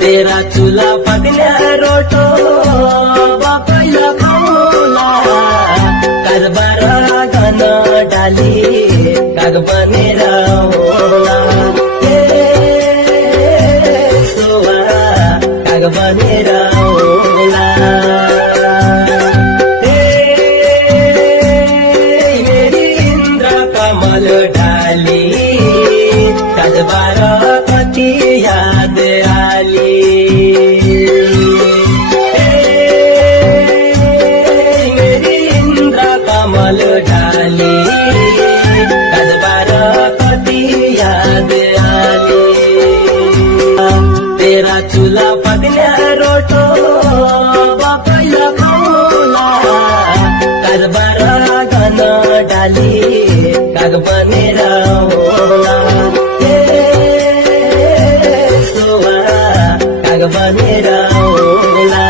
तेरा चूल्हा पकने रोटो बकैला खौला कारबार गन डाली काग बनेर होला सोवा काग बनेर होला मेरी इन्द्र कमल डाली काजबार कति याद आली मेरी इन्द्र कमल डाली काजबार कति याद आली तेरा चूल्हा पकने रोटो बकैला खौला कारबार गन डाली काग बनेर होला सोवा काग बनेर होला